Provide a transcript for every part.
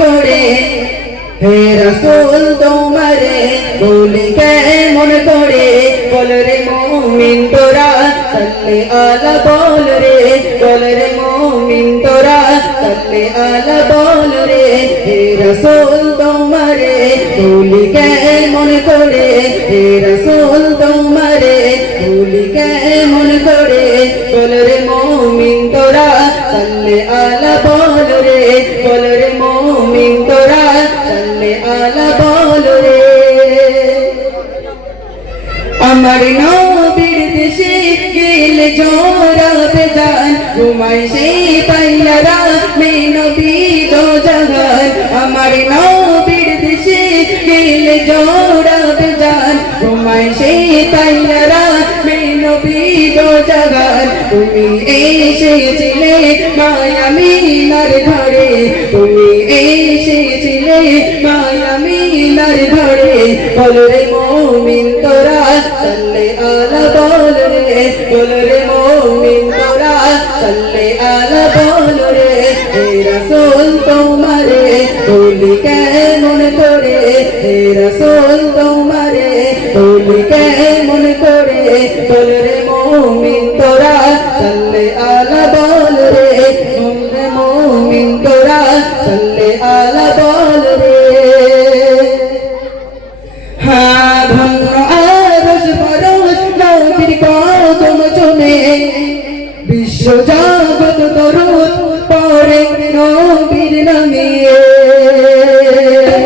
করে হে রাসূল তোমারে বলি কেমন করে বল রে মুমিন তোরা সাল্লি আলা বল রে বল রে মুমিন তোরা সাল্লি আলা বল রে হে রাসূল তোমারে বলি কেমন করে হে রাসূল তোমারে বলি কেমন করে বল রে মুমিন তোরা সাল্লি আলা বল রে বল রে মুমিন তোরা সাল্লি আলা বল রে আমার নবীর দেশে গেলে জোরাবে জান ঘুমাই সেই পাইয়ারা মে নবী দো জাহান আমার নবীর দেশে গেলে জোরাবে জান ঘুমাই সেই পাইয়ারা মে নবী দো জাহান তুমি এসেছিলে মায়া মিনার ঘরে তুমি এসেছিলে মায়া মিনার ঘরে বল রে মুমিন তোরা সাল্লি আলা বল রে বল রে মুমিন তোরা সাল্লি আলা বল রে হে রাসূল তোমারে বলি কেমন করে হে রাসূল তোমারে বলি কেমন করে বল রে মুমিন তোরা সাল্লি আলা বল রে মুমিন তোরা সাল্লি আলা বল রে হ্যাঁ ধন্য আরশ ফরশ নবীর কদম চুমে বিশ্ব জগৎ দরুদ পড়ে নবীর নামে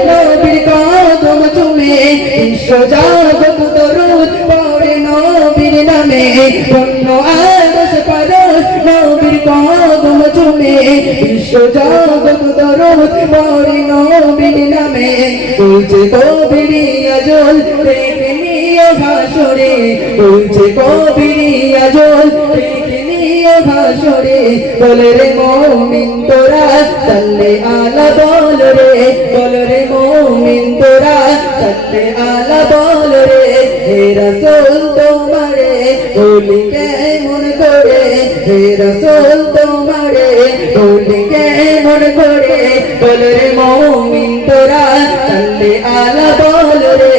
নবীর কদম চুমে বিশ্ব জগৎ দরুদ পড়ে নবীর নামে ধন্য আরশ ফরশ নবীর কদম চুমে বিশ্ব জগৎ দরুদ পড়ে নবীর নামে বলছে কবিরিয়া জল দেখে নিয়ে ভাসরে বলছে কবিরিয়া জল দেখে নিয়ে ভাসরে বল রে মুমিন তোরা সাল্লি আলা বল রে বল রে মুমিন তোরা সাল্লি আলা বল রে হে রাসূল তোমারে বলি কেমন করে হে রাসূল তোমারে বলি কেমন করে বল রে মুমিন তোরা সাল্লি আলা বল রে